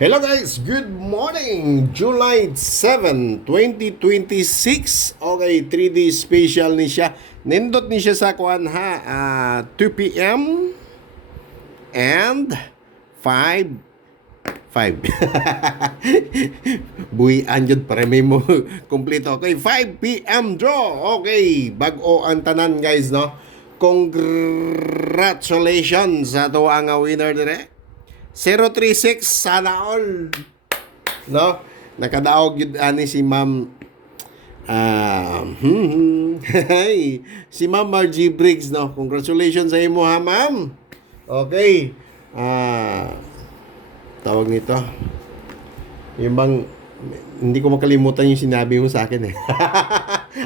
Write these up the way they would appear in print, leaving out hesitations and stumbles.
Hello guys, good morning! July 7, 2026. Okay, 3D special ni siya. Nindot ni siya sa kuan ha, 2 p.m. and 5 buhian yun para may mo kompleto. Okay, 5 p.m. draw. Okay, bag-o ang tanan guys, no? Congratulations sa ito ang winner dire. 036 sana all, no? Nakadaog yun ani si Ma'am si Ma'am Margie Briggs, no? Congratulations sa imo ha, Ma'am. Okay. Tawag nito. Yung bang hindi ko makalimutan yung sinabi mo sa akin eh.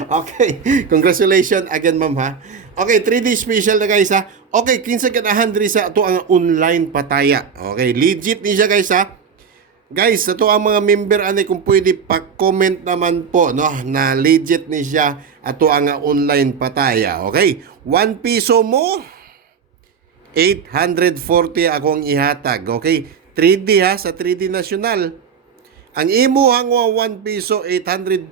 Okay. Congratulations again, Ma'am ha. Okay, 3D special na guys ha. Okay, kinsa ganahan diri sa ato ang online pataya. Okay, legit ni siya guys ha. Guys, ato ang mga member ani kung pwede pa-comment naman po, no, na legit ni siya ato ang online pataya. Okay? 1 piso mo 840 akong ihatag. Okay? 3D ha, sa 3D national. Ang imo hangwa 1 piso 840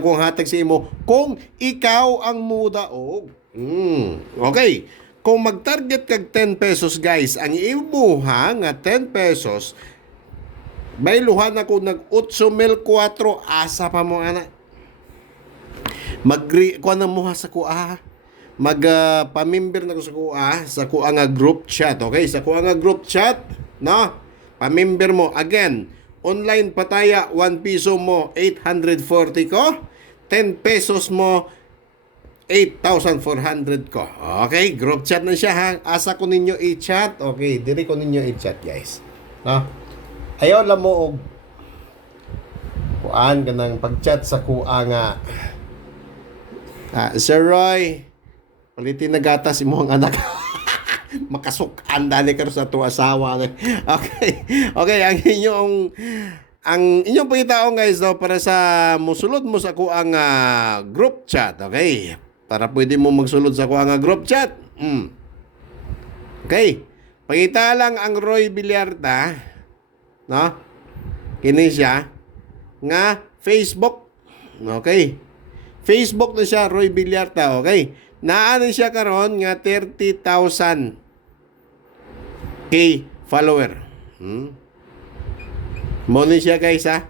akong hatag sa imo kung ikaw ang mudaog. Okay. Kung mag-target kag 10 pesos guys, ang imuha nga 10 pesos, bayluhan ako nag 8,004 asa pa mo ana. Kuha na mo sa kuha. Pamember na ko sa kuha nga group chat. Okay? Sa kuha nga group chat, no? Pamember mo. Again, online pataya, 1 piso mo 840 ko, 10 pesos mo 8,400 ko. Okay, group chat na siya ha. Asa ko ninyo i-chat. Okay, diri ko ninyo i-chat guys. No? Ayaw lang mo og kuan ka ng pag-chat sa kuha nga. Sir Roy, palitin na gatas imong anak. Makasukan dali ka sa tuwa asawa. Okay. Okay, ang inyong pangitaon guys, no, para sa musulod mo sa kuang group chat. Okay? Para pwede mo magsulod sa kuang group chat. Okay. Pangita lang ang Roy Villarta, no? Kini siya nga Facebook. Okay? Facebook na siya, Roy Villarta. Okay? Naano siya karon nga 30,000 K follower. Mo ni siya guys ha.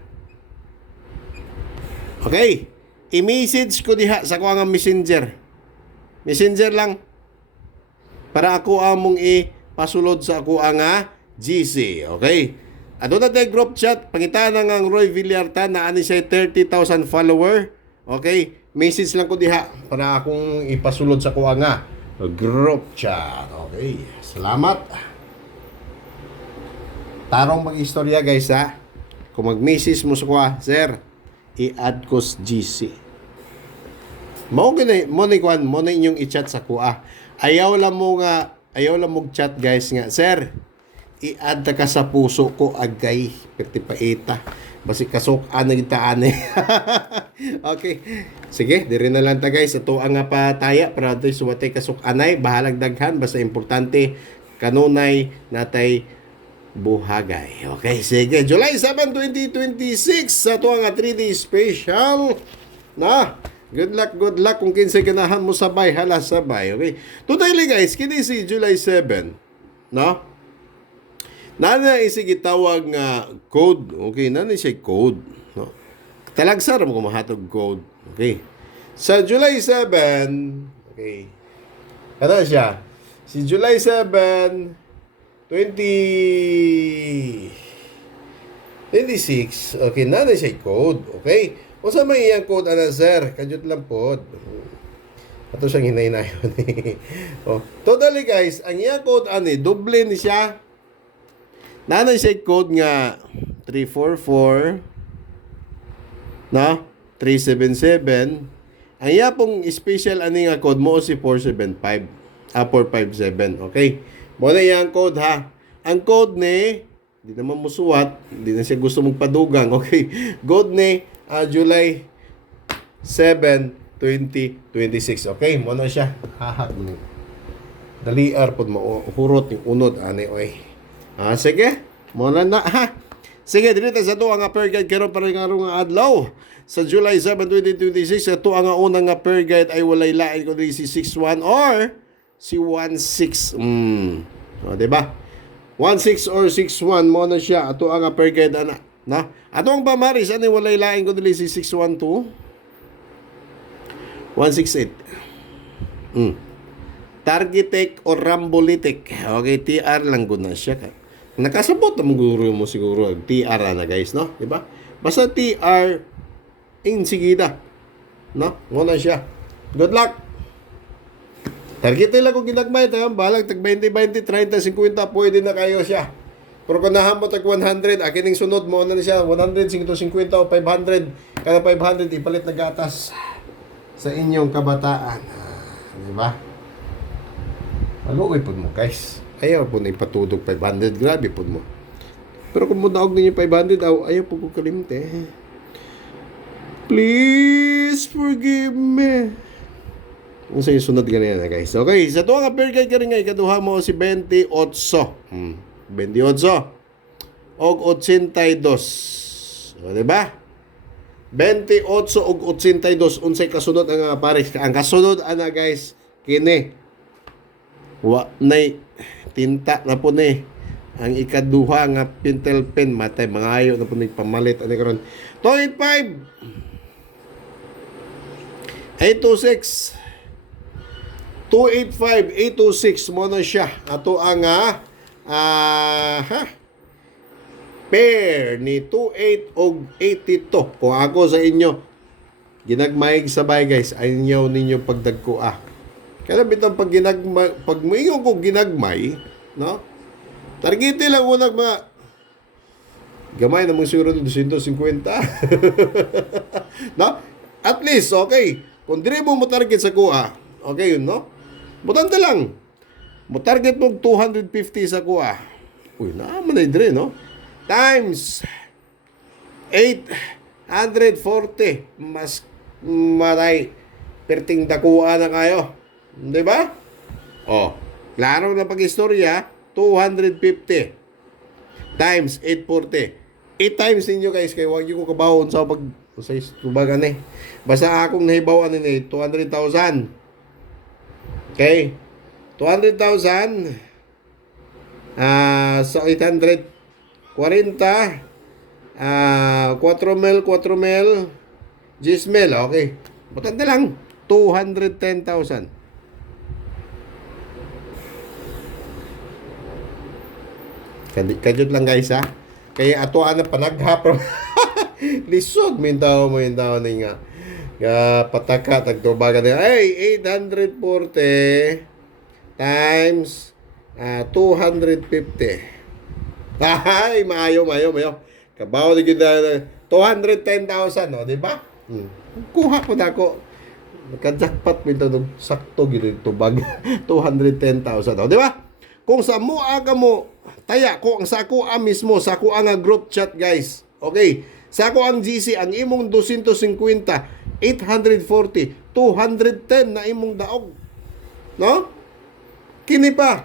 Okay. I-message ko diha sa kuha nga messenger. Messenger lang. Para ako among ipasulod sa ako nga GC. Okay. Ato na tayo group chat. Pangita na nga Roy Villarta na ani siya 30,000 follower. Okay. Message lang ko diha para akong ipasulod sa kuha nga group chat. Okay. Salamat. Tarong mag-istorya guys ha. Kung mag-message mo sa kuha, sir, i-add ko sa GC. Mo na inyong i-chat sa kuha. Ayaw lang mo chat guys nga, sir, i-add ka sa puso ko agay pertipaita. Basi kasukan na kita ane. Okay. Sige, diri na lang ta guys. Ito ang pataya para ito suwatay kasukanay. Bahalag daghan. Basta importante kanunay natay buhagay. Okay, sige. July 7, 2026 sa ito ang 3D special. Na, good luck kung kinsa ganahan mo sabay, hala sabay. Okay. Today guys, kini si July 7. No? Nana isig gitawag nga code. Okay, nana siya code. No? Talagsar mo kumahatog code. Okay. Sa July 7, okay. Ano siya? Si July 7, 2026. Okay, nana siya code. Okay. Kung sa may iyang code, ana sir, kadyot lang po. Ato siyang hinay-hinayon. Oh. Totally guys, ang iyang code, doble ni siya. Nanay siya code nga 344, no? 377. Ang iya pong special nga code mo si 475. 457. Okay? Mo na yung code ha. Ang code ni, di naman musuwat, hindi na siya gusto magpadugang. Okay? Code ni July 7, 2026. Okay? Mo na siya. Haha. Dali arpod mo. Hurot yung unod. Sige. Muna na ha. Sige, dito sa to ang per guide karon para nga adlaw. Sa July 7, 2026, sa to ang unang nga per guide ay walay lain ko si 61 or si 16. O, diba? 16 or 61 mo na siya. Ato ang per guide ana. Na? Ato ang pamaris, ano walay lain ko si 612? 168. Targetek o Rambolitek. Okay, TR lang ko na siya. Nakasabot ang guro mo siguro. TR na guys, no? Diba? Basta TR, insigida. No? Muna siya. Good luck! Target nila kung ginagmay. Balag, tag 20, 20, 30, 50, pwede na kayo siya. Pero kung nahamot tag 100, akin yung sunod mo na siya. 100, 150 o 500. Kada 500, ipalit na gatas sa inyong kabataan. Diba? Maluoy po mo guys. Ayaw po na ipatudog 500. Grabe po mo. Pero kung mudaog ninyo 500, ayaw po ko kalimte. Please forgive me. Ang sa'yo sunod ganyan na guys. Okay, sa tuwa nga per guide ka rin nga, ikaduha mo si 28. 28. Og 82. O, diba? 28 og 82. Unsay kasunod ang pares. Ang kasunod, ana guys, kini. Wa nay tinta na po ni ang ikaduha nga pintel pen matay mga ayo na po ni pamalit ani karon 285 826 285 826 mo na siya ato ang pair ni 28 og 82 kung ako sa inyo ginagmayig sabay guys ayaw ninyo pagdagko kaya bitang pag muingon ko ginagmay, no? Targete lang unang mga gamay na mong siguro 250. No? At least, okay. Kung dire mo target sa kuha, okay yun, no? Butanta lang. Mo target mo 250 sa kuha. Uy, naaman na dire, no? Times 840. Mas maray. Perting dakuha na kayo. Di ba? Oh, klaro na pag-istorya, 250 times 840. 8 times ninyo guys, kaya wag ko kabawon sa pag sa tubagan eh. Basta akong nahibawan ni 200,000. Okay? 200,000 sa 840 4 mil 10 mil, okay. Matanda lang 210,000. Kajud lang guys ha. Kaya ato na panaghapon. Lisod mo yung tao ni nga. Pataka tagtubagan din. Ay, 840 times 250. Ay, mayo. Kabaw na kita 210,000, no, di ba? Kuha ko na ako. Nakajakpat mo ito sakto gito tubag 210,000, no, di ba? Kung sa mo aga mo taya ko ang sako mismo sako ang group chat guys. Okay. Sako ang GC ang imong 250, 840, 210 na imong daog. No? Kini pa.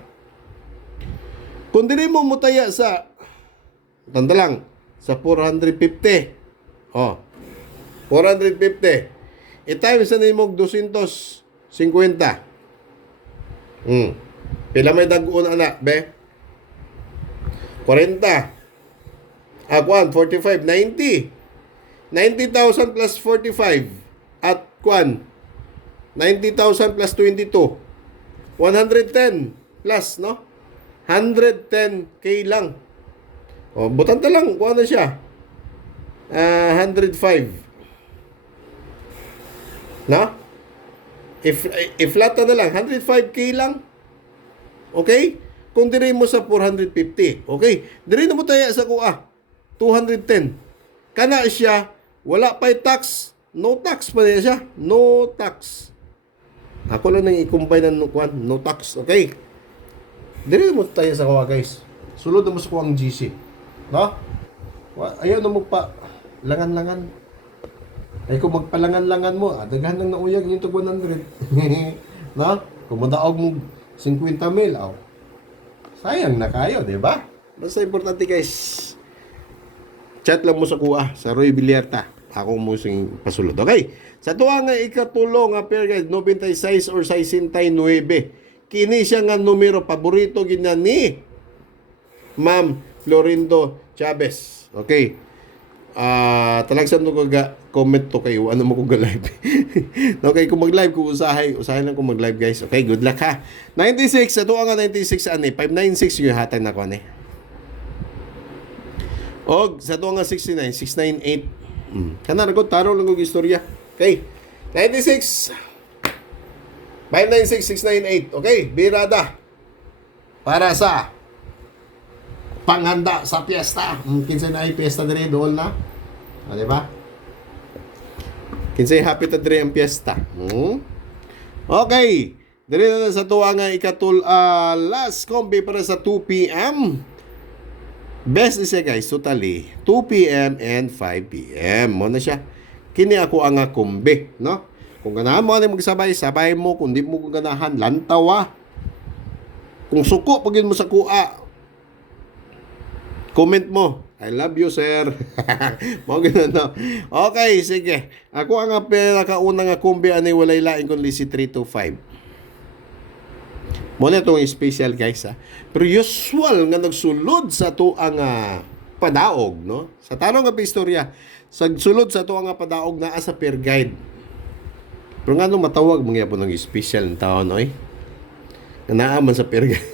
Kung dili mo mutaya sa tanda lang sa 450. Oh. 450. I-times na imong 250. Pila may dag-on ana, be? 40. Kwan, 45, 90. 90,000 plus 45. At kwan, 90,000 plus 22. 110 plus, no? 110K lang. O, butanta lang. Kuha na siya. 105. No? If flat na lang, 105K lang. Okay? Kung dire mo sa 450. Okay? Dire na mo tayo sa kuha. 210. Kana siya, wala pa'y tax. No tax pa niya siya. No tax. Ako lang nang i-combine ng no tax. Okay? Dire na mo tayo sa kuha, guys. Sulod na mo sa kuha ang GC. No? Ayaw na mo pa langan-langan. Ay kung magpalangan-langan mo, daghan lang nauyag yung 100. No? Kung madaog mo 50 mil, sayang na kayo, di ba? Basta importante guys, Chat lang mo sa kuha sa Roy Villarta. Ako mo sing pasulod. Okay? Sa tuwa nga ikatulo nga pair guys, 96 or 69. Kini siya nga numero paborito gina ni Ma'am Florindo Chavez. Okay. Talagsan mo ga comment to kayo. Ano mo ko ga live? Okay, kung mag-live ko usahay lang kung mag-live guys. Okay, good luck ha. 96 sa tuwa nga 96 ani 596 yung hatag na ko ani. Og sa tuwa nga 69 698. Kana ko taro lang og istorya. Okay. 96 596 698. Okay, birada. Para sa panghanda sa piyesta. Kinsay na ay piyesta dire dool na. Di ba? Kinsay happy ta dire ang piyesta. Okay. Dire na sa tuwa nga last combi para sa 2 p.m. Best is guys, totally 2 p.m. and 5 p.m. Mo na siya. Kini ako ang kombi, no? Kung ganahan mo ani magsabay-sabay mo, kung di mo ganahan lantawa. Kung suko pag mo sa kuha, comment mo. I love you, sir. Mo ganun, no? Okay, sige. Ako ang pinakauna nga kombi ani walay lain kundi si 325. Mo na itong special guys ha. Pero usual nga nagsulod sa to ang padaog, no? Sa tanong nga istorya, sa sulod sa to ang padaog naa sa per guide. Pero nga nung matawag mga po ng special ng taon, oy. Naaman sa per guide.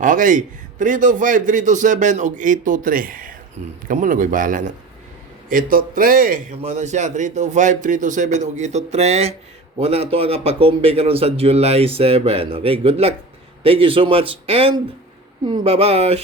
Okay, 325, 327 og 823. Kamo lang ko'y bahala na. 823, kamo na siya 325, 327 og 823. Muna ito ang pakombe karon sa July 7. Okay, good luck. Thank you so much and bye-bye.